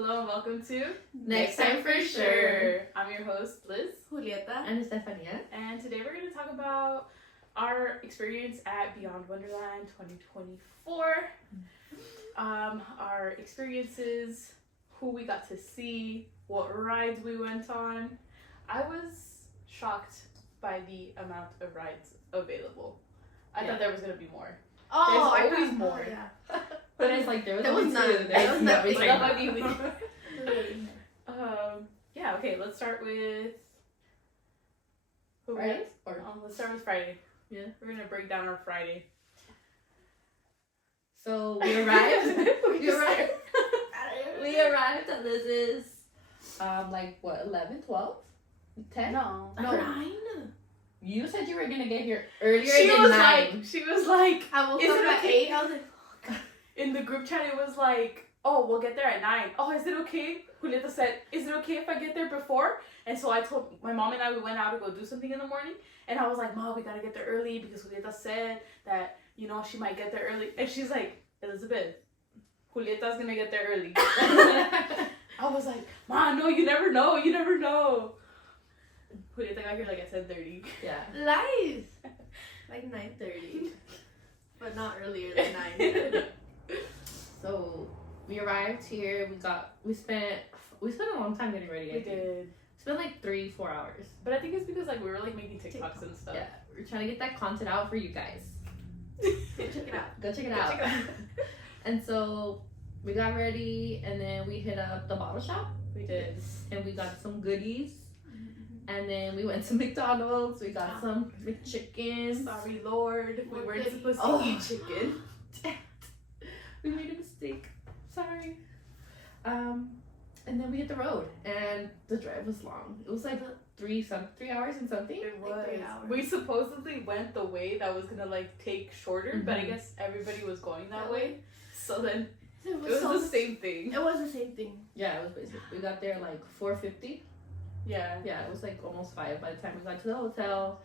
Hello and welcome to Next Time For Sure. I'm your host, Liz. Julieta. And Estefania. And today we're going to talk about our experience at Beyond Wonderland 2024. Our experiences, who we got to see, what rides we went on. I was shocked by the amount of rides available. I thought there was going to be more. Oh, there's always more. Oh, yeah. But it's like there was none. There was nothing. Yeah. Okay. Let's start with Friday. Let's start with Friday. Yeah. We're gonna break down our Friday. So we arrived. we arrived at Liz's. 11, 12, 10? No. 9. You said you were gonna get here earlier She than was 9. like, I woke is up it at okay? 8. I was like, In the group chat, it was like, oh, we'll get there at 9. Oh, is it okay? Julieta said, is it okay if I get there before? And so I told my mom and I, we went out to go do something in the morning. And I was like, Mom, we gotta get there early because Julieta said that, she might get there early. And she's like, Elizabeth, Julieta's gonna get there early. I was like, Mom, no, you never know. Julieta got here like at 10:30. yeah. Lies. Like 9:30. But not earlier than 9. So we arrived here. We spent a long time getting ready. We did. Spent like 3-4 hours. But I think it's because we were like making TikToks and stuff. Yeah, we're trying to get that content out for you guys. Go check it out. Go check it out. And so we got ready, and then we hit up the bottle shop. We did. And we got some goodies. And then we went to McDonald's. We got some McChickens. Sorry, Lord. We weren't supposed to eat chicken. We made a mistake. Sorry. And then we hit the road, and the drive was long. It was like 3 hours and something. It was. Like 3 hours. We supposedly went the way that was gonna take shorter, but I guess everybody was going that way. So then it was the same thing. It was the same thing. Yeah, it was basically. We got there like 4:50. Yeah. Yeah, it was like almost 5 by the time we got to the hotel.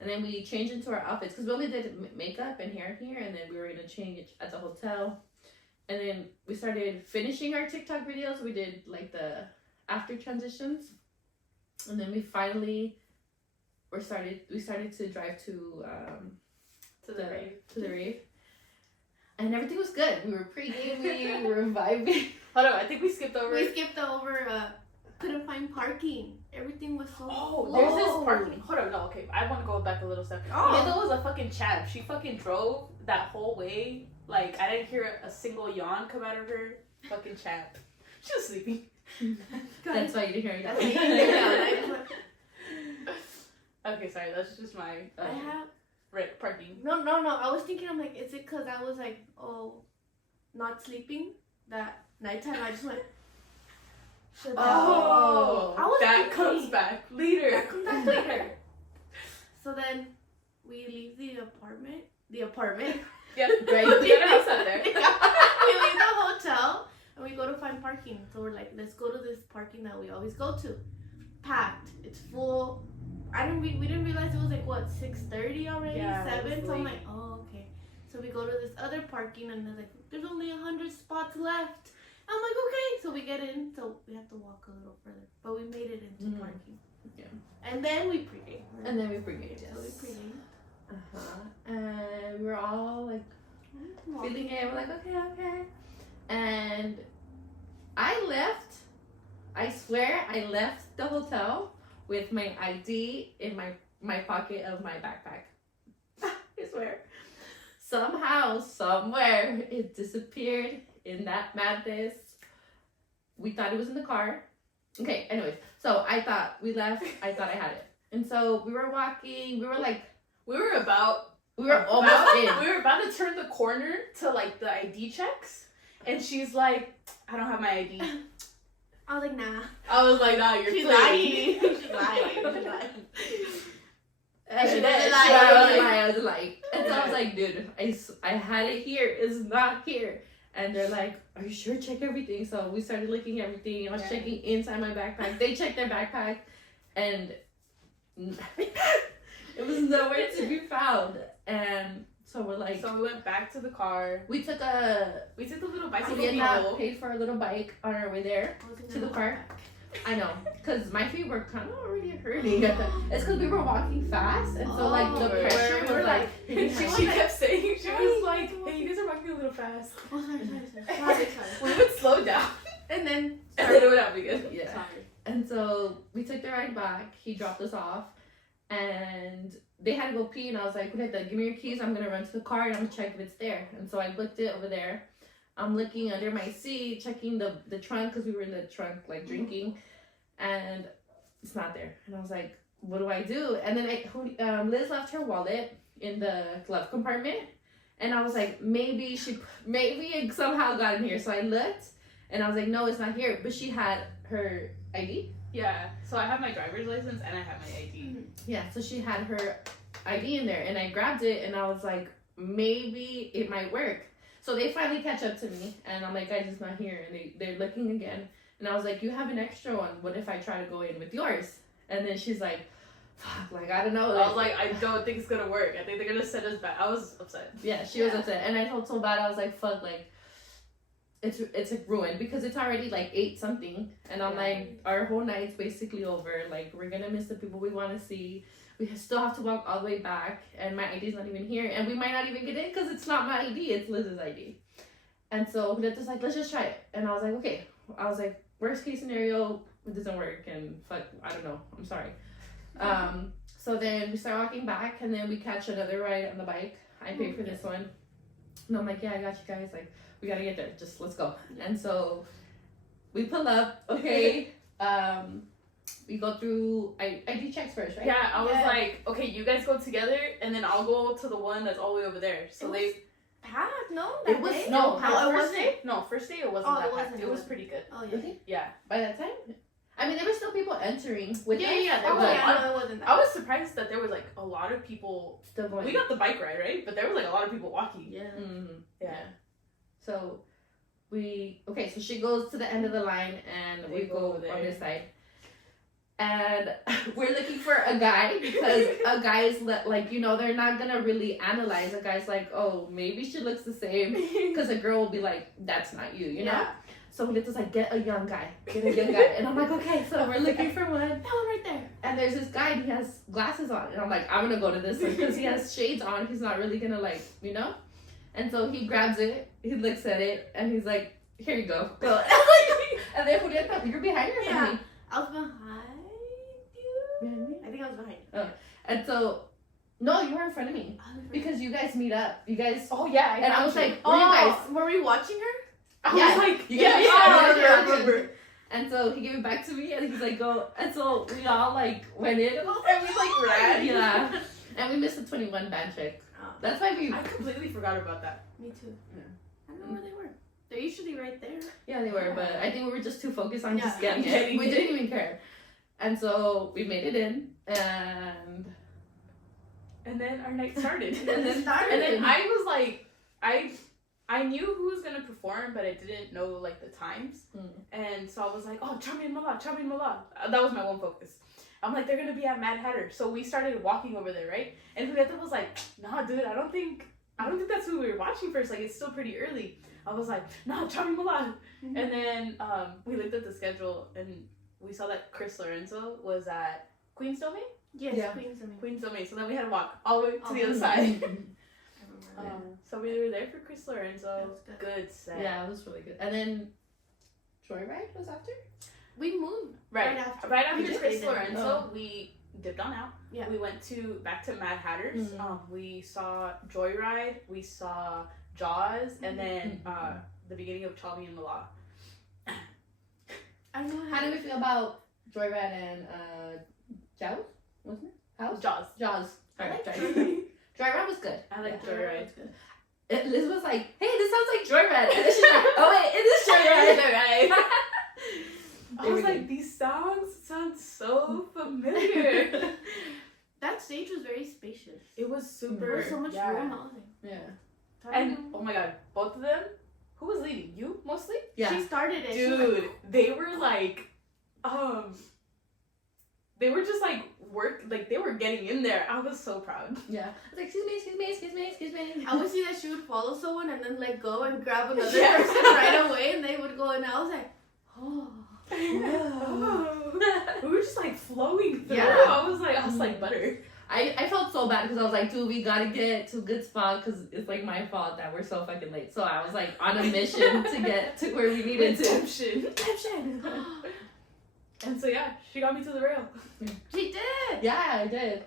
And then we changed into our outfits because we only did makeup and hair here, and then we were gonna change at the hotel. And then we started finishing our TikTok videos. We did like the after transitions, and then we started to drive to the rave, and everything was good. We were pre-gaming, we were vibing. Hold on, I think we skipped over. Couldn't find parking. Everything was so full. There's this parking. Hold on, no, okay. I want to go back a little step. Julieta was a fucking champ. She fucking drove that whole way. Like, I didn't hear a single yawn come out of her. Fucking champ. She was sleeping. That's why you didn't hear it. Okay, sorry. That's just my parking. No. I was thinking, I'm like, is it because I was like, not sleeping that nighttime? I just went. That comes back later. So then we leave the apartment. Yep, right. We leave the hotel and we go to find parking. So we're like, let's go to this parking that we always go to. Packed. It's full. We didn't realize it was like 6:30 already, 7. So I'm like, oh, okay. So we go to this other parking and they're like, there's only 100 spots left. I'm like, okay. So we get in. So we have to walk a little further, but we made it into parking. Yeah. And then we pregame. Yes. So we pregame. And we were all like feeling it. We're like, okay. And I swear I left the hotel with my ID in my pocket of my backpack. I swear. Somehow, somewhere, it disappeared in that madness. We thought it was in the car. Okay, anyways. So I thought we left. I thought I had it. And so we were walking. We were almost in. We were about to turn the corner to the ID checks, and she's like, I don't have my ID. I was like, nah. I was like, nah, you're She's lying. She's lying. I was like, and so I was like, dude, I had it here. It's not here. And they're like, are you sure? Check everything. So we started looking at everything. I was checking inside my backpack. They checked their backpack, and it was nowhere to be found. And So we're like, So we went back to the car. we took the little bicycle. Julieta paid for a little bike on our way there I was in to the my car. backpack. I know, because my feet were kind of already hurting. It's because we were walking fast, and so like the Oh, pressure we were was like. she, She was she like, kept saying, she "Hey, was like, you hey, you guys are walking a little fast. Oh, sorry. We would slow down. And then, And then it would happen again. Yeah. sorry. And so we took the ride back. He dropped us off, and they had to go pee. And I was like, "Julieta, give me your keys. I'm gonna run to the car and I'm gonna check if it's there." And so I booked it over there. I'm looking under my seat, checking the trunk because we were in the trunk like drinking, and it's not there. And I was like, "What do I do?" And then Liz left her wallet in the glove compartment, and I was like, maybe it somehow got in here. So I looked, and I was like, "No, it's not here." But she had her ID. Yeah. So I have my driver's license and I have my ID. Yeah, so she had her ID in there, and I grabbed it, and I was like, maybe it might work. So they finally catch up to me, and I'm like, guys, it's not here, and they're looking again, and I was like, you have an extra one. What if I try to go in with yours? And then she's like, fuck, like I don't know. I was like, I don't think it's gonna work. I think they're gonna send us back. I was upset. Yeah, she was upset, and I felt so bad. I was like, fuck, like. It's like ruined because it's already like 8 something, and I'm like, our whole night's basically over. Like, we're gonna miss the people we want to see. We still have to walk all the way back, and my ID's not even here, and we might not even get in because it's not my ID, it's Liz's ID. And so Julieta's like, let's just try it, and I was like, okay. I was like, worst case scenario, it doesn't work, and fuck, I don't know, I'm sorry. So then we start walking back, and then we catch another ride on the bike. I paid for this one, and I'm like, yeah, I got you guys, like. We gotta get there. Just let's go. And so we pull up. Okay. We go through ID checks first, right? Yeah, I was like, okay, you guys go together, and then I'll go to the one that's all the way over there. So they packed? No, It was day? no, it it first wasn't. day. No, first day it wasn't Oh, that it packed. wasn't, It it was wasn't. pretty good. Oh yeah. Really? Yeah. By that time, I mean, there were still people entering with us. Yeah, there Oh was a yeah, lot. no, it wasn't that. I was surprised that there was like a lot of people. Still going. We got the bike ride, right? But there was like a lot of people walking. Yeah. Mm-hmm. Yeah. So so she goes to the end of the line, and we go over there. on this side. And we're looking for a guy because a guy's like, you know, they're not gonna really analyze. A guy's like, oh, maybe she looks the same, because a girl will be like, that's not you, you know. Yeah. So Julieta's like, get a young guy, and I'm like, okay. So we're looking for one, That one right there. and there's this guy, and he has glasses on, and I'm like, I'm gonna go to this one because he has shades on. He's not really gonna like, you know. And so he grabs it, he looks at it, and he's like, here you go. And then Julieta, you're behind her. Yeah. I was behind you. Behind me? I think I was behind you. And so, no, you were in front of me I was behind because you guys meet up. You guys. Oh yeah. And I was found you. like, where you guys? were we watching her? I Yeah. was like, You yeah, guys- yeah, oh, yeah, yeah, I remember. And so he gave it back to me, and he's like, go. And so we all like went in, And we like ran. yeah, and we missed the 21 band check. Oh, That's why we. I completely forgot about that. me too. Yeah. I don't know where they were. They're usually right there. Yeah, they were, but I think we were just too focused on just Yeah. getting it. We didn't even care. And so we made it in, and then our night started. And then started. And then I was like, I knew who was gonna perform, but I didn't know like the times. And so I was like, oh, Chami and Mala. That was my one focus. I'm like, they're gonna be at Mad Hatter. So we started walking over there, right? And Julieta was like, nah, dude, I don't think that's who we were watching first. Like, it's still pretty early. I was like, nah, Chami Mala. Mm-hmm. And then we looked at the schedule and we saw that Chris Lorenzo was at Queen's Domain. Yes, Yeah. Queen's Domain. So then we had to walk all the way to the other Mhm. side. I remember that. So we were there for Chris Lorenzo. That was good. Good set. yeah, it was really good. And then Joyride was after. We moved. Right after. after We Chris stayed there. Lorenzo, we dipped on out. Yeah. We went back to Mad Hatters. Mhm. We saw Joyride. We saw Jaws, and then Mhm. the beginning of Chami and Mala. I don't know How do we feel about Joyride and Jaws? Wasn't it? House? Jaws. Jaws. I like Joyride. Joyride was good. I like Yeah. Joyride. Liz was like, hey, this sounds like Joyride. And then she's like, oh wait, it is Joyride. I was like, these songs sound so familiar. That stage was very spacious. It was super. There was so much yeah. room. I was like, Yeah. And oh my god, both of them. Who was leading? You mostly? Yeah. she started it. She was Dude, like, they were like, they were just like they were getting in there. I was so proud. Yeah. I was like, excuse me. I would see that she would follow someone and then let go and grab another Yeah. person right away, and they would go, and I was like, oh. We were just like flowing through. Yeah. I was like butter. I felt so bad because I was like, dude, we gotta get to a good spot because it's like my fault that we're so fucking late. So I was like on a mission to get to where we needed to. Redemption. And so yeah, she got me to the rail. She did. Yeah, I did.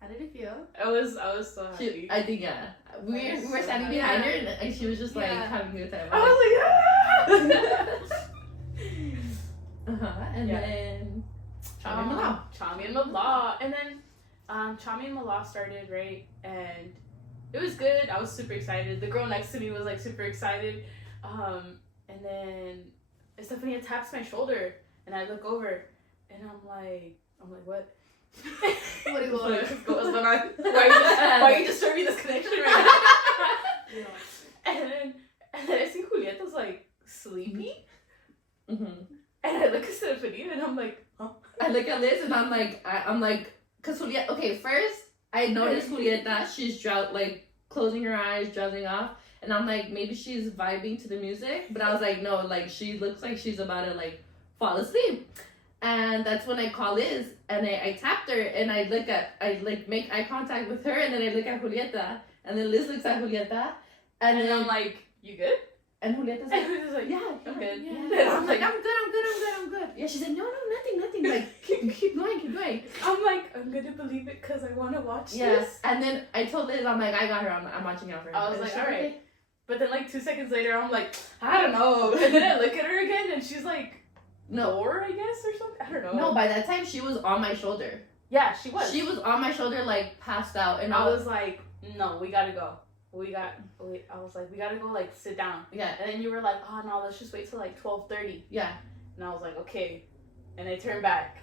How did it feel? I was so happy. I think yeah. We were standing behind her and she was just like having a good time. I was like, And Yeah. then Chami and Malaa. And then Chami and Malaa started, right? And it was good. I was super excited. The girl next to me was like super excited. And then Estefania taps my shoulder and I look over and I'm like, what? What do you want? What's going on? Why are you disturbing this connection right now? And then I see Julieta's like sleepy. Mm-hmm. And I look at Stephanie and I'm like, huh? I look at Liz and I'm like, cause Julieta. Okay, first I noticed Julieta. She's closing her eyes, drowsing off, and I'm like, maybe she's vibing to the music. But I was like, no, like she looks like she's about to like fall asleep. And that's when I call Liz and I tapped her and I make eye contact with her and then I look at Julieta and then Liz looks at Julieta and then I'm like, you good? And Julieta's like, yeah, I'm good. Yeah. And I'm like, I'm good. yeah, she's like, no, nothing. Like, keep going. I'm like, I'm gonna believe it because I want to watch Yes. this. And then I told Liz, I'm like, I got her. I'm watching out for her. I was And like, she- alright. But then like 2 seconds later, I'm like, I don't know. And then I look at her again and she's like, No. 4, I guess, or something. I don't know. No, by that time she was on my shoulder. Yeah, she was. She was on my shoulder, like passed out, and I was like, no, we gotta go. I was like, we gotta go, like, sit down. yeah, And then you were like, oh no, let's just wait till like 12:30. yeah. And I was like, okay. And I turned back.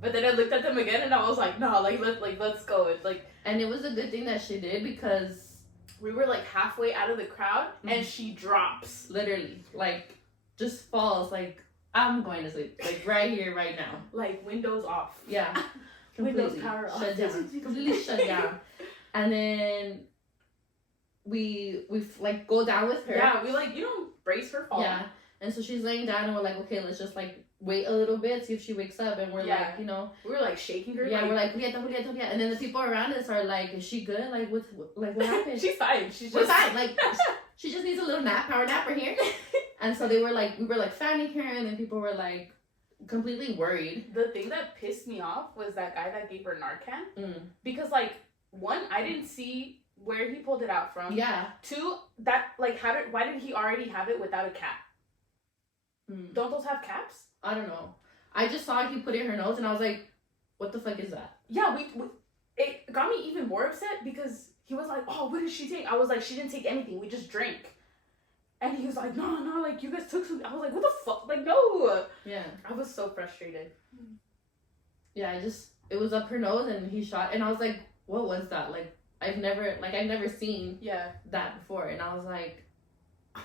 But then I looked at them again and I was like, no, let's go. It's like, And it was a good thing that she did because we were like halfway out of the crowd and she drops. literally, like, just falls. Like, I'm going to sleep. Like right here, right now. Like windows off. Yeah. Windows Completely power off. shut down. Completely shut down. And then we like go down with her. Yeah, we like, brace her fall. Yeah. And so she's laying down and we're like, okay, let's just like wait a little bit, see if she wakes up. And we're like, We were like shaking her. yeah, we're like, Julieta. And then the people around us are like, is she good? Like, what happened? She's fine. We're fine. Like, she just needs a little power napper here. And so we were like fanning her, and then people were like completely worried. The thing that pissed me off was that guy that gave her Narcan. Mm. Because like, 1, I didn't see where he pulled it out from. Yeah. 2, that like, why did he already have it without a cap? Mm. Don't those have caps? I don't know. I just saw he put it in her nose, and I was like, what the fuck is that? Yeah, it got me even more upset because he was like, oh, what did she take? I was like, she didn't take anything. We just drank. And he was like, no, like, you guys took something. I was like, what the fuck? Like, no. Yeah. I was so frustrated. Yeah, it was up her nose, and he shot, and I was like, what was that? Like, I've never seen that before, and I was like,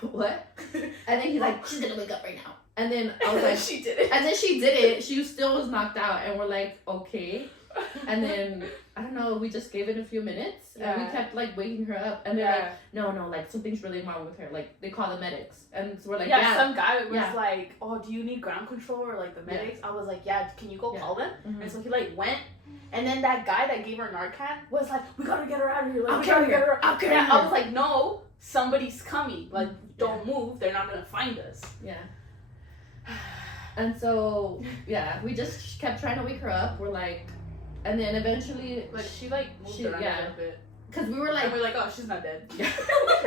what? And then he's like, she's gonna wake up right now. And then I was like, she did it. And then she did it. She still was knocked out, and we're like, okay. And then I don't know. We just gave it a few minutes, and we kept like waking her up. And they're like, no, like something's really wrong with her. Like they call the medics, and so we're like, some guy was like, oh, do you need ground control or like the medics? I was like, yeah. Can you go call them? Mm-hmm. And so he like went. And then that guy that gave her Narcan was like, we gotta get her out of here. Like, I'll carry her. I was like, no, somebody's coming. Like, don't move. They're not gonna find us. Yeah. And so, we just kept trying to wake her up. We're like, and then eventually, like she like moved around a little bit. Cause we were like, and we're like, oh, she's not dead.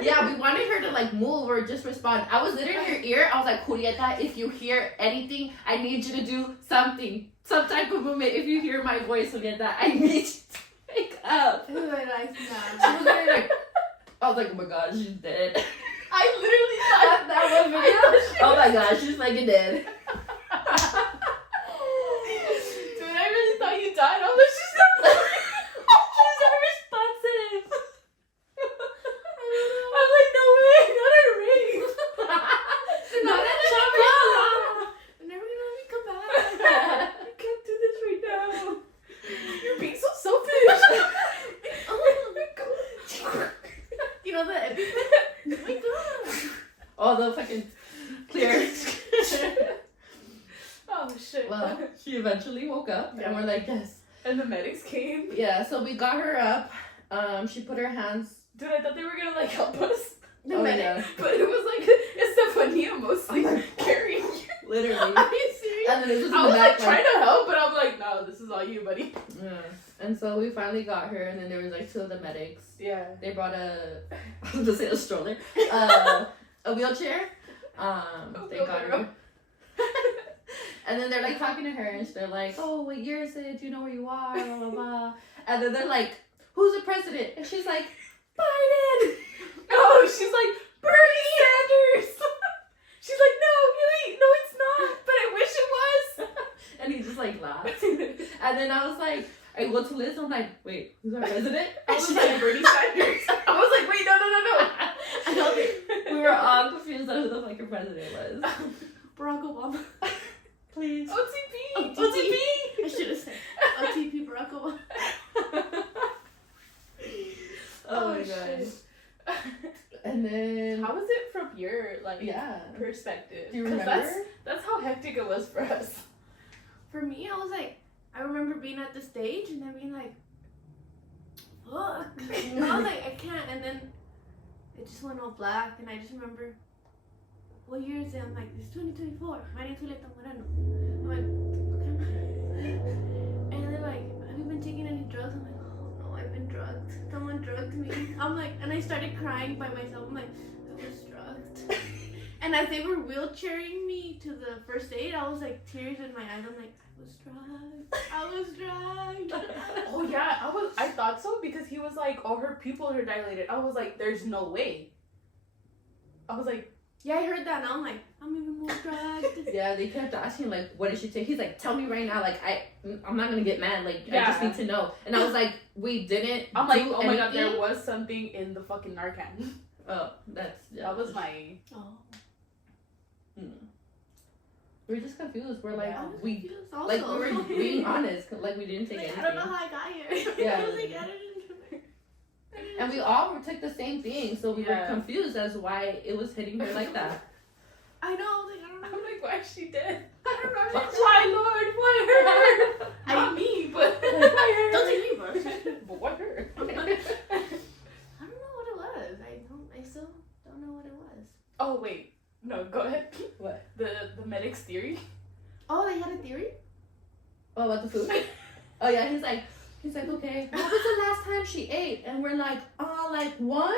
Yeah, we wanted her to like move or just respond. I was literally in her ear. I was like, Julieta, if you hear anything, I need you to do something, some type of movement. If you hear my voice, Julieta, I need you to wake up. She was literally like, I was like, oh my god, she's dead. I literally thought that was video. Oh my god, she's fucking dead. Dude, I really thought you died. I was like, she's not she's not responsive. I'm like, no way, not a rave. Not a chopper. They're never gonna let me come back. I can't do this right now. all the fucking clear. Oh shit. Well, she eventually woke up, and we're like, yes. And the medics came. Yeah, so we got her up. She put her hands. Dude, I thought they were gonna like help us. Oh yeah, But it was like Estefania mostly carrying you. literally. Are you serious? And then it was in I the was back, like trying to help, but I'm like, no, this is all you, buddy. Yeah. And so we finally got her, and then there was like 2 of the medics. Yeah. They brought I was gonna say a stroller, a wheelchair. They got her. And then they're like talking to her, and they're like, "Oh, what year is it? Do you know where you are?" Blah blah blah. And then they're like, "Who's the president?" And she's like, "Biden." No, she's like, Bernie Sanders. She's like, no, really? No, it's not. But I wish it was. And he just like laughed. And then I was like, I go to Liz, I'm like, wait, who's our president? I was like, Bernie Sanders. I was like, wait, no. I don't think we were all confused on who the fucking president was. Barack Obama. Please. OTP. OTP. I should have said OTP Barack Obama. Oh my god. And then How was it from your like perspective? Do you 'Cause remember? That's how hectic it was for us. For me, I was like, I remember being at the stage and then being like, fuck. I was like, I can't. And then it just went all black. And I just remember, what year is it? I'm like, it's 2024. Maria Antonieta Moreno. I'm like, okay. And they're like, have you been taking any drugs? I'm like, oh no, I've been drugged. Someone drugged me. I'm like, and I started crying by myself. I'm like, I was drugged. And as they were wheelchairing me to the first aid, I was like, tears in my eyes. I'm like, I was drugged. Oh yeah, I thought so because he was like, oh, her pupils are dilated. I was like, there's no way. I was like, yeah, I heard that. And I'm like, I'm even more drugged. Yeah, they kept asking like, what did she take? He's like, tell me right now. Like, I'm not gonna get mad. Like, I just need to know. And I was like, we didn't. I'm like, do oh my god, anything. there was something in the fucking Narcan. Oh, That was my. Oh. We're just confused. We're like, Yeah. like we were being honest. Like we didn't take like, anything. I don't know how I got here. Yeah. I was like, I didn't. And we all took the same thing, so we were Yeah. confused as why it was hitting her like that. I know. I was like, I don't know. I'm like, why is she dead? I don't know. Why, Lord? Why her? Not me, but why her? Don't take me, bro. But why her? I don't know what it was. I still don't know what it was. Oh wait, no, go ahead. What? The medic's theory. Oh, they had a theory? Oh, about the food? Oh yeah, he's like, okay, what was the last time she ate? And we're like, like one?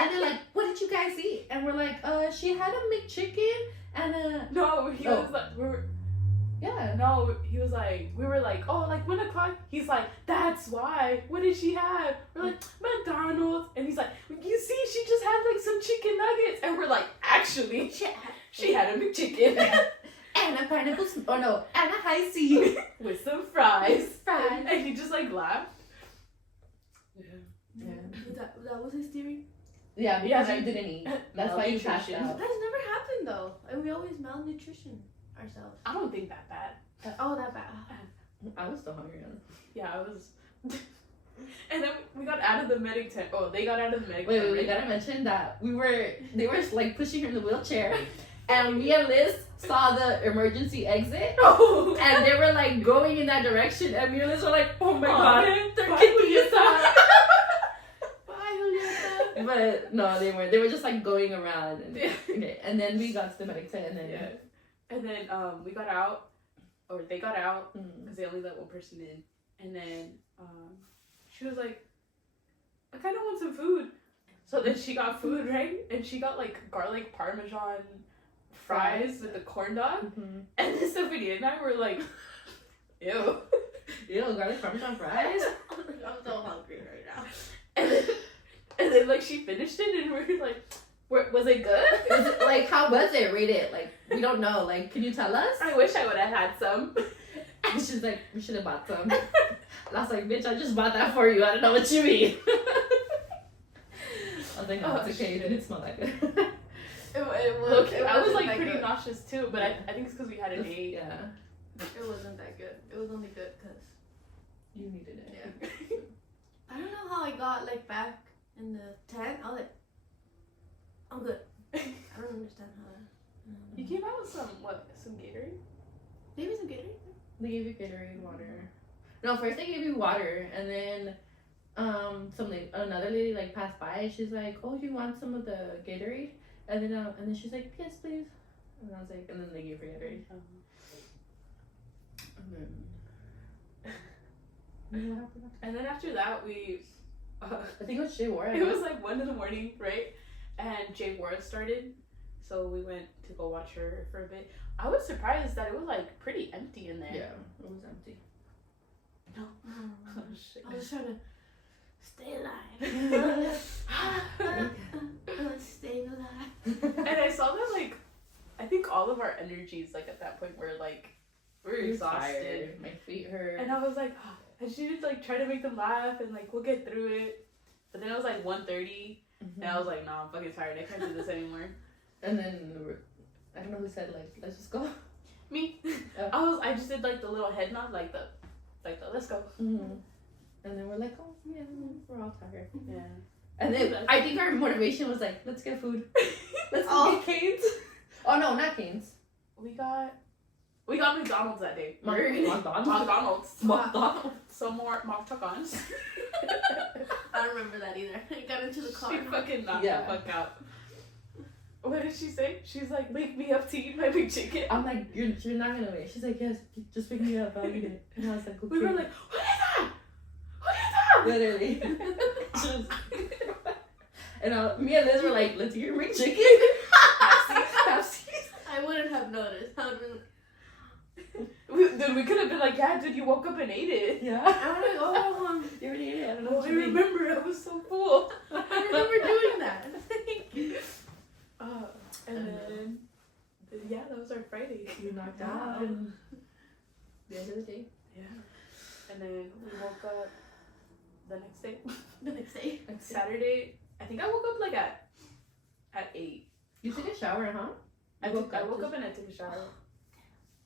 And they're like, what did you guys eat? And we're like, she had a McChicken and a... No, he was like, Yeah. no, he was like, we were like, oh, like 1 o'clock. He's like, that's why. What did she have? We're like, McDonald's. And he's like, you see, she just had like some chicken nuggets. And we're like, actually, she had a McChicken. And a pineapple, and a high C. With some fries. Fries. And he just like laughed. Yeah. That was his theory? Yeah, because Yeah, you didn't eat. That's why you passed Malnutrition. out. That's never happened though. And we always malnutrition ourselves. I don't think that bad. Oh, that bad. I was still hungry. Yeah, I was. And then we got out of the medic tent. Oh, they got out of the medic Wait, tent. we gotta mention that they were like pushing her in the wheelchair, and me and Liz saw the emergency exit, Oh. and they were like going in that direction, and me and Liz were like, oh my Oh, god, man. they're Bye, kicking us out. Bye, Julieta. But no, they weren't. They were just like going around. And, Yeah. okay, and then we got to the medic tent, and then Yeah. And then we got out, or they got out, Mm. because they only let one person in. And then she was like, I kind of want some food. So then she got food, right? And she got like garlic parmesan fries with the corn dog. Mhm. And then Stephanie and I were like, ew. Ew, garlic parmesan fries. I'm so hungry right now. And then like she finished it and we were like, was it good? Was it, like, how was it? Rate it. Like, we don't know. Like, can you tell us? I wish I would have had some. And she's like, we should have bought some. And I was like, bitch, I just bought that for you. I don't know what you mean. I was like, no, it's okay. It didn't smell that good. It was. Look, It I was wasn't like that pretty good. nauseous too, but I think it's because we had an 8. Yeah. It wasn't that good. It was only good because. You needed it. Yeah. I don't know how I got like back in the tent. I was like, I'm good. I don't understand how that. You came out with some Gatorade? Maybe some Gatorade. They gave you Gatorade water. No, first they gave you water, and then another lady like passed by, and she's like, "Oh, you want some of the Gatorade?" And then she's like, "Yes, please." And I was like, and then they gave her Gatorade. And then after that, we. I think it was Jay Warren. It was like 1 a.m, right? And Jay Warren started, so we went to go watch her for a bit. I was surprised that it was like pretty empty in there. Yeah, it was empty. No. Oh, shit. I was trying to stay alive. Stay alive. And I saw that like, I think all of our energies like at that point were like, we were exhausted. Tired. My feet hurt. And I was like, oh, I should like try to make them laugh and like we'll get through it. But then it was like 1:30 and I was like, nah, I'm fucking tired. I can't do this anymore. And then I don't know who said like, let's just go. Me. Oh. I just did like the little head nod, like the let's go. Mm-hmm. And then we're like, oh yeah, we're all tired. Yeah. And then I think our motivation was like, let's get food. Let's get Cane's. Oh no, not Cane's. We got McDonald's that day. McDonald's. Some more mock chocons. I don't remember that either. I got into the car. She fucking knocked the fuck out. What did she say? She's like, wake me up to eat my big chicken. I'm like, you're not gonna wait. She's like, yes, just wake me up. I'll eat it. And I was like, okay. We were like, what is that? What is that? Literally. And me and Liz were like, let's eat your big chicken. I wouldn't have noticed. I would really. We could have been like, yeah, dude, you woke up and ate it. Yeah. I was like, oh, You already ate it. I don't know Oh, what I you mean. remember. I was so full. I remember doing that. And then, yeah, that was our Friday. You knocked out. And the end of the day. Yeah. And then we woke up the next day. The next day. Saturday. I think I woke up like at 8. You took a shower, huh? I woke up and I took a shower.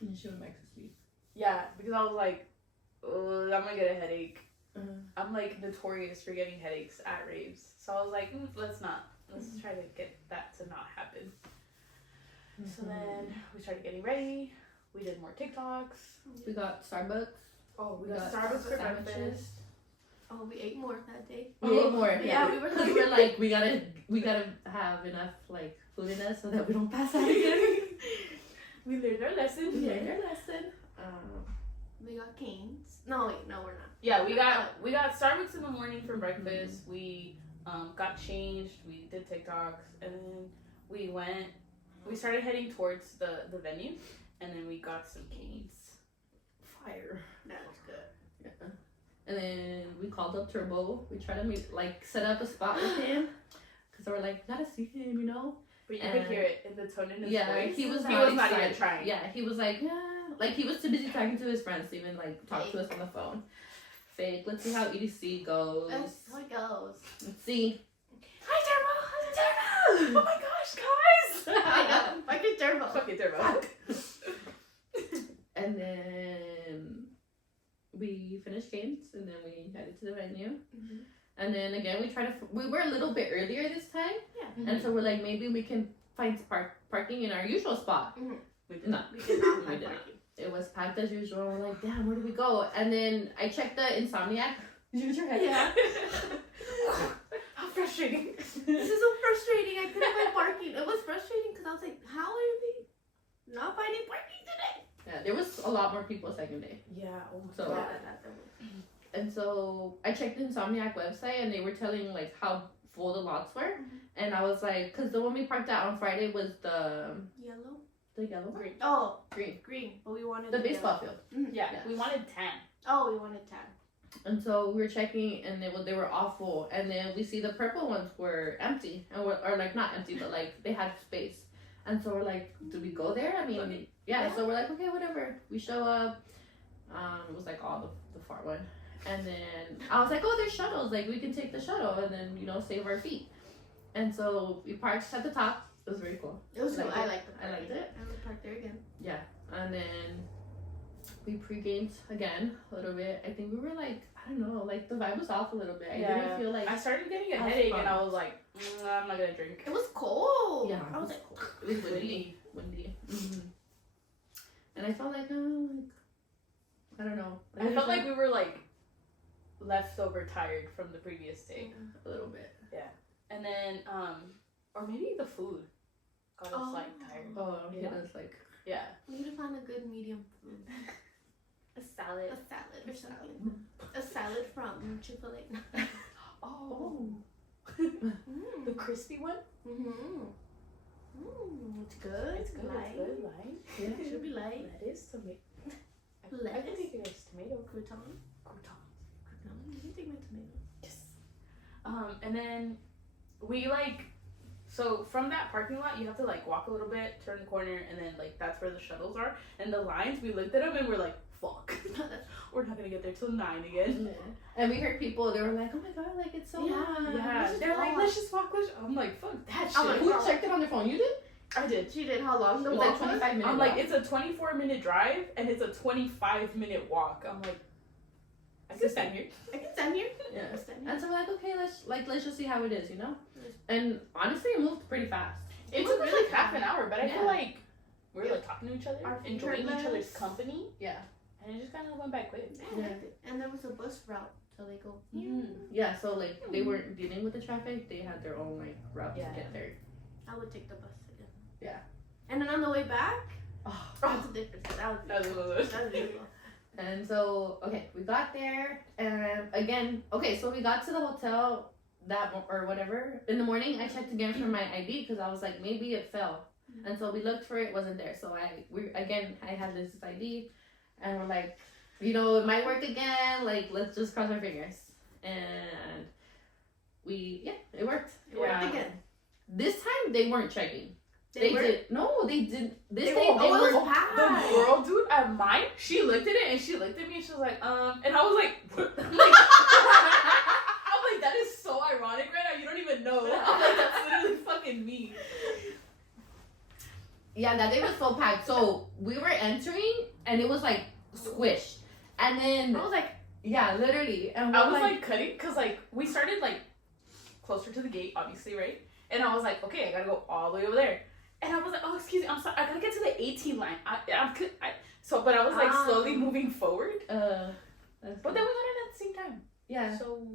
And she went back to sleep. Yeah, because I was like, I'm gonna get a headache. Uh-huh. I'm like notorious for getting headaches at raves. So I was like, let's try to get that to not happen. Mm-hmm. So then we started getting ready. We did more TikToks. We got Starbucks. Oh, we We got got Starbucks for sandwiches. breakfast. Oh, we ate more that day. We ate more. Yeah, we were we were like, we gotta have enough like food in us so that we don't pass out again. We learned our lesson. We learned our lesson. We got Cane's. No, wait, no, we're not. Yeah, we got Starbucks in the morning for breakfast. Mm-hmm. We got changed. We did TikToks, and then we started heading towards the venue, and then we got some Cane's. Fire. That was good. Yeah. And then we called up Turbo. We tried to set up a spot with him, because they were like, gotta see him, you know. But you could hear it in the tone in his voice. He was not excited. even trying. Yeah, he was like, yeah. Like, he was too busy talking to his friends to even, like, talk to us on the phone. Fake. Let's see how EDC goes. That's how it goes. Let's see. Hi, Turbo! Turbo! Oh my gosh, guys! I know. Fucking Turbo. Fucking Turbo. And then we finished games, and then we headed to the venue. Mm-hmm. And then again, we were a little bit earlier this time. Yeah. Mm-hmm. And so we're like, maybe we can find parking in our usual spot. Mm-hmm. We did No. We did not We have did not. parking. It was packed as usual. We're like, damn, where do we go? And then I checked the Insomniac. Did you get your head? Yeah. How frustrating. This is so frustrating. I couldn't find parking. It was frustrating because I was like, how are we not finding parking today? Yeah, there was a lot more people second day. Yeah. Oh my So- God. And so I checked the Insomniac website, and they were telling like how full the lots were. Mhm. And I was like, because the one we parked at on Friday was the Yellow? yellow one? Green. Oh, Green. green. But we wanted The baseball yellow. field. Mhm. Yeah, Yeah. we wanted 10. Oh, we wanted 10. And so we were checking, and they were all full. And then we see the purple ones were empty, or like not empty, but like they had space. And so we're like, do we go there? I mean, Okay. yeah. So we're like, okay, whatever. We show up. It was like all the far one. And then I was like, oh, there's shuttles. Like we can take the shuttle, and then save our feet. And so we parked at the top. It was very cool. It was cool. Liked I it. liked the I liked it. I would park there again. Yeah. And then we pre-gamed again a little bit. I think we were like, I don't know, like the vibe was off a little bit. I didn't feel like I started getting a I was headache, fun. and I was like, I'm not gonna drink. It was cold. Yeah, I was like, it was windy. And I felt like, I don't know. I felt like we were like leftover tired from the previous day. a little bit. And then, or maybe the food got us like tired. Oh, Yeah. yeah, it's like Yeah. we need to find a good medium food. A salad. A salad or something. A salad from Chick-fil-A. Oh. Mm. The crispy one? Mm-hmm. It's good. It's good. Light. It's good. Light. yeah. It should be light. Lettuce, tomato. I Lettuce? can take it as tomato. Crouton. Croutons. You can take my tomato. Yes. And then we like, so from that parking lot, you have to like walk a little bit, turn the corner, and then like that's where the shuttles are. And the lines, we looked at them and we're like, fuck, we're not gonna get there till 9 again. Yeah. And we heard people, they were like, oh my god, like it's so long. Yeah, just they're like, walk. let's just walk. I'm like, fuck that shit. I'm like, Who checked it on their phone? You did? I did. She did. How long the It was walk like 25 minutes. I'm like, it's a 24-minute drive and it's a 25-minute walk. I'm like, I can stand here. I can stand here. Yeah. I can stand here. And so we're like, okay, let's just see how it is, you know? And honestly, it moved pretty fast. It was took really like half an hour, but I Yeah. feel like we were like talking to each other, Our enjoying favorite each other's bus. company, Yeah. and it just kind of went by quick. Yeah, I liked it. And there was a bus route, so they go. Yeah, so like they weren't dealing with the traffic, they had their own like route Yeah. to get there. I would take the bus again. Yeah. And then on the way back, Oh. that's a difference. That was beautiful. And so, okay, we got there, and again, okay, so we got to the hotel or whatever. In the morning, I checked again for my ID because I was like, maybe it fell. And so we looked for it, wasn't there. So I had this ID, and we're like, you know, it might work again. Like, let's just cross our fingers. And it worked. It worked again. This time they weren't checking. They did. This They day were- they oh, it were. was The girl, dude, at mine, she looked at it and she looked at me and she was like, and I was like, I'm like, that is so ironic right now. You don't even know. I'm like, that's literally fucking me. Yeah, that day was so packed. So we were entering, and it was like squished, and then I was like, yeah, literally. And I was like cutting because like we started like closer to the gate, obviously, right? And I was like, okay, I gotta go all the way over there. And I was like, oh, excuse me, I'm sorry, I gotta get to the 18 line. But I was like slowly moving forward. But But then we got in at the same time. yeah, So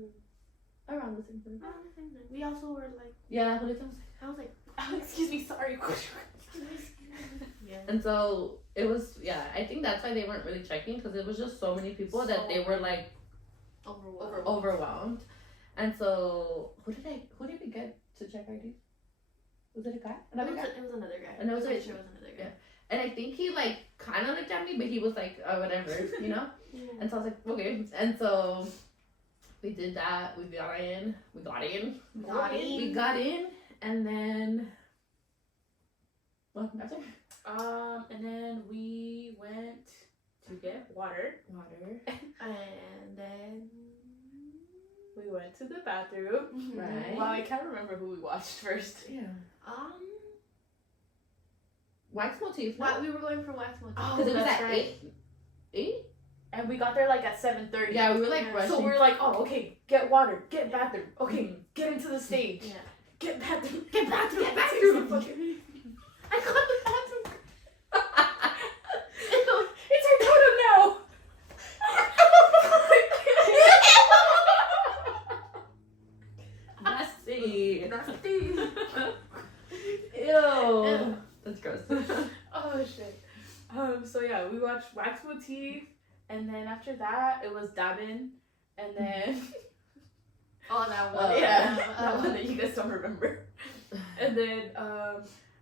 around the same time. we also were like, Yeah, but I was like, excuse me, sorry. yeah. and so it was. Yeah, I think that's why they weren't really checking because it was just so many people that they were like overwhelmed. And so who did we get to check ID? Was it a guy? Another guy? It was another guy. And it was I'm pretty a- sure it was another guy. yeah. And I think he like kind of looked at me, but he was like, oh, whatever, you know? And so I was like, okay. And so we did that. We got in. We got in. And then what happened after? And then we went to get water. And then We went to the bathroom. Right. Well, I can't remember who we watched first. Yeah. Wax motif. What? We were going for wax motif. Oh, Because it was that's at right. 8? And we got there like at 7:30. Yeah, we were like Yeah. rushing. So we were like, oh, okay, get water, get bathroom. Okay, get into the stage. Yeah. Get bathroom. Get bathroom. Get Bathroom. bathroom. I got the bathroom. It's our totem now. Nasty. Nasty. Ew. That's gross. Oh shit. So yeah, we watched Wax Motif, and then after that it was Dabin, and then Oh, that one. yeah, that one that you guys don't remember. And then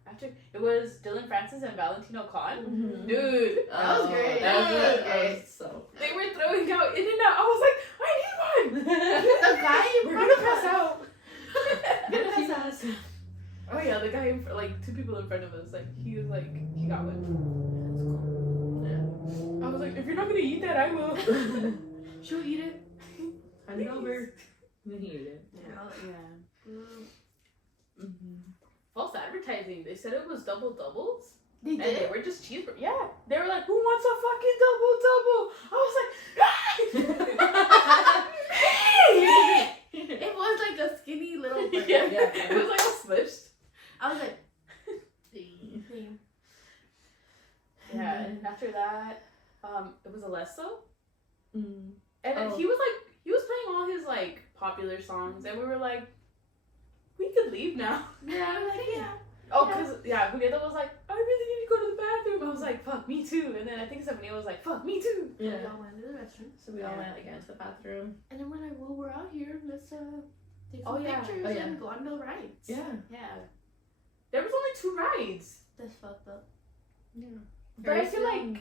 after it was Dylan Francis and Valentino Khan. Mhm. Dude, That was great. That was, That was that great. was so. they were throwing out in and out. I was like, I need one. The guy in We're front gonna of pass us. out. Gonna pass out. Oh yeah, the guy like 2 people in front of us, like he was like he got one. I was like, if you're not gonna eat that, I will. She'll eat it. Hand it over. Then he ate it. Yeah. Mm-hmm. False advertising. They said it was double doubles. They And they did? were just cheeseburgers. Yeah. They were like, who wants a fucking double? I was like, ah! It was like a skinny little burger. Yeah. Yeah. It was like a smushed. I was like, Mm. Yeah, and after that, it was Alesso. Mm. And then Oh. he was playing all his like popular songs, and we were like, we could leave now. yeah, I was like, yeah. Oh, cause Julieta was like, I really need to go to the bathroom. I was like, fuck, me too. And then I think Stephanie was like, fuck, me too. We Yeah. all went to the restroom. So we all went like into the bathroom. And then we're like, well, we're out here. Let's take Oh, some yeah. pictures Oh, yeah. and go on the rides. Yeah. Yeah. There was only 2 rides. That's fucked up. Yeah. But I feel like,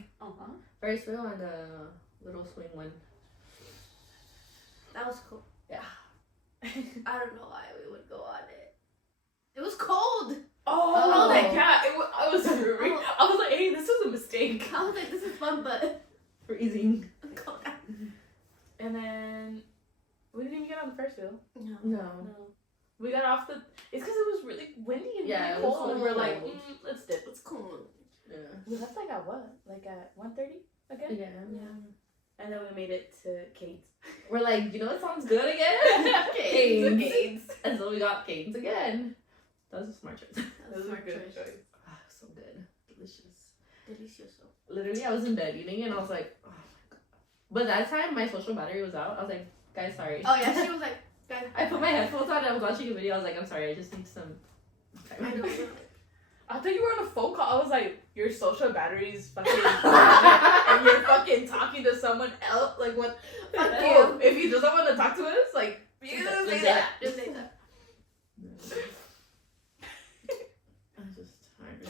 Ferris wheel and the little swing one. That was cool. Yeah. I don't know why we would go on it. It was cold. oh, Oh. like, yeah, I was screaming. Oh. I was like, hey, this was a mistake. I was like, this is fun, but Freezing. I'm cold. And then we didn't even get on the first wheel. No. No. No. We got off the. It's because it was really windy and Yeah, really it was cold, and really we're like, cold. let's dip. It's cool. Yeah. We left like at what? Like at 1:30 again? Yeah. And then we made it to Kate's. We're like, you know what sounds good again? Canes. Canes. And so we got canes again. That was a smart choice. That was a smart choice. Ah, so good. Delicious. Delicioso. Literally, I was in bed eating it and I was like, oh my god. But that time, my social battery was out. I was like, guys, sorry. Oh yeah, she was like, guys. I put my headphones on and I was watching a video. I was like, I'm sorry, I just need some time. I know. I thought you were on a phone call. I was like, your social battery's fucking and you're fucking talking to someone else. Like, what? Fuck you. If he doesn't want to talk to us, like, you Just say say that. Just say that. I was just tired.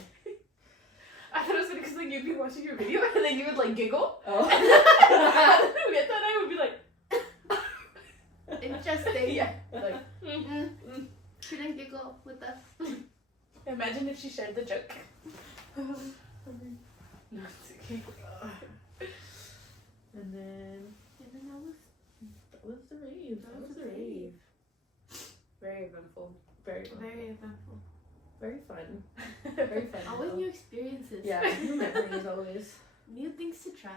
I thought it was funny because like you'd be watching your video and then you would like giggle. Oh. And then Julieta and I would be like, Interesting. yeah. Like, She didn't giggle with us. imagine if she shared the joke. No, it's okay. And then And then that was that was the rave. That was the rave. Very eventful. Very fun. very eventful. Very fun. Very fun. Always though. new experiences. Yeah, new memories always. New things to try.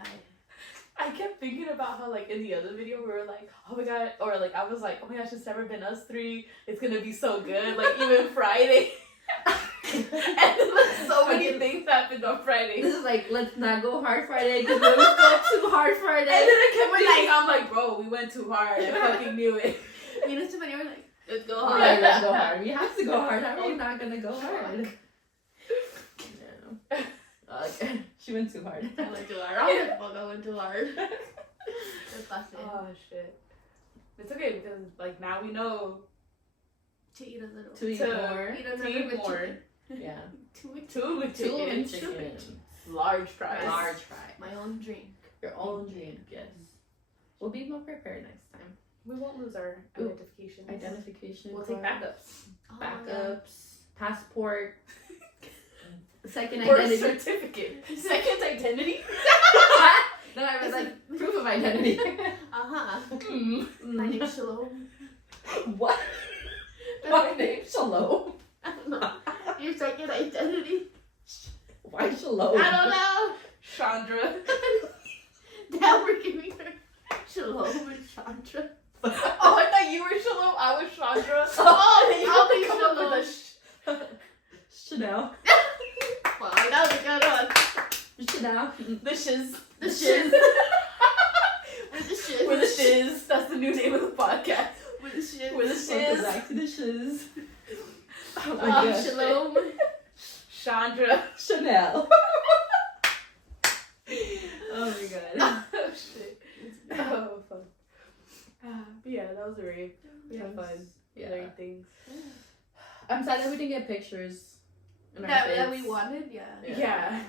I kept thinking about how like in the other video we were like, oh my god, or like I was like, oh my gosh, it's never been us 3. It's gonna be so good. Like even Friday. And then like so many things happened on Friday. This is like, let's not go hard Friday because we would go too hard Friday. And then I kept thinking, I'm like, bro, we went too hard. I fucking knew it. Me and Stephanie were like, let's go We're hard. like, let's go hard. We have to go hard. How are we not gonna go hard? No. Okay. She went too hard. I went too hard. I was like, fuck, I went too hard. Oh shit. It's okay because like now we know To eat a little. To eat to more. Eat to another eat more. chicken. Yeah. Two with 2 with Two chicken. and Two chicken. chicken. Large fries. Large fry. My own drink. Your own drink, yes. We'll be more prepared next time. We won't lose our Ooh. identification. Identification. We'll take card, backups. Oh, Backups. Passport. Second Birth identity. certificate. Second identity. Then I was like, proof of identity. Uh-huh. Hmm. My name's Shalom. What? My name's Shalom. I don't know. Your second identity? Why Shalom? I don't know. Chandra. Now we're giving her Shalom and Chandra. Oh, I thought you were Shalom. I was Chandra. Oh, then you I'll have to be come up Shalom. Chanel. with Wow, that was a good one. Chanel. the shiz. The shiz. With the shiz. We're the shiz. That's the new name of the podcast. With the shiz. We're the Welcome shiz. back to the shiz. Oh my Oh, gosh. Shalom. Chandra. Chanel. Oh my god. Oh shit. Oh fun. But yeah, that was a rave. We had fun. Yeah. Learning things. I'm sad that we didn't get pictures. in our That we fits. wanted, yeah. Yeah.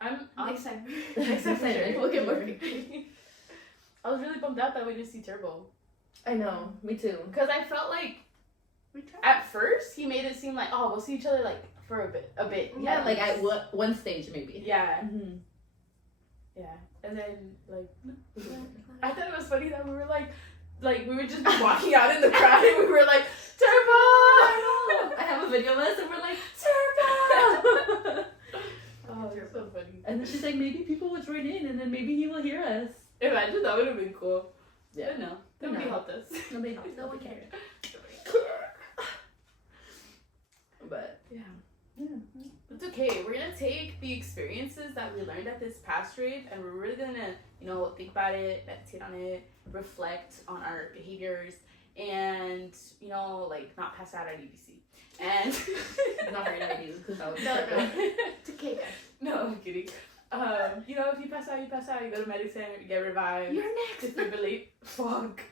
I'm Next time. Next time, Next time. we'll get more pictures. I was really bummed out that we didn't see Turbo. I know, me too. Because I felt like We tried. at first he made it seem like, oh, we'll see each other like for a bit. Yeah, like at one stage maybe. Yeah, Mm-hmm. yeah. And then like I thought it was funny that we were like like we would just be walking out in the crowd and we were like, Turbo! I have a video of us and we're like, Turbo! Oh, it's so funny. and then she's like, maybe people will join in and then maybe he will hear us. Imagine that would have been cool. Yeah. But no, nobody helped us. Nobody No one cared. But Yeah. It's okay. We're gonna take the experiences that we learned at this past rave and we're really gonna, think about it, meditate on it, reflect on our behaviors, and not pass out at EBC. And not right ideas because that was No. It's okay, guys. no, I'm kidding. If you pass out, you pass out. You go to medic center, you get revived. You're next. Defibrillate. Fuck.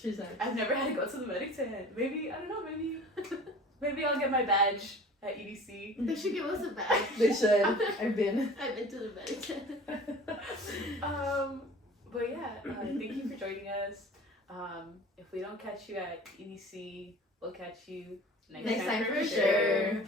She's like, I've never had to go to the medic tent. Maybe I don't know. Maybe I'll get my badge at EDC. They should give us a badge. they should. I've been. I've been to the medic. But yeah, thank you for joining us. If we don't catch you at EDC, we'll catch you next Next time for for sure. sure.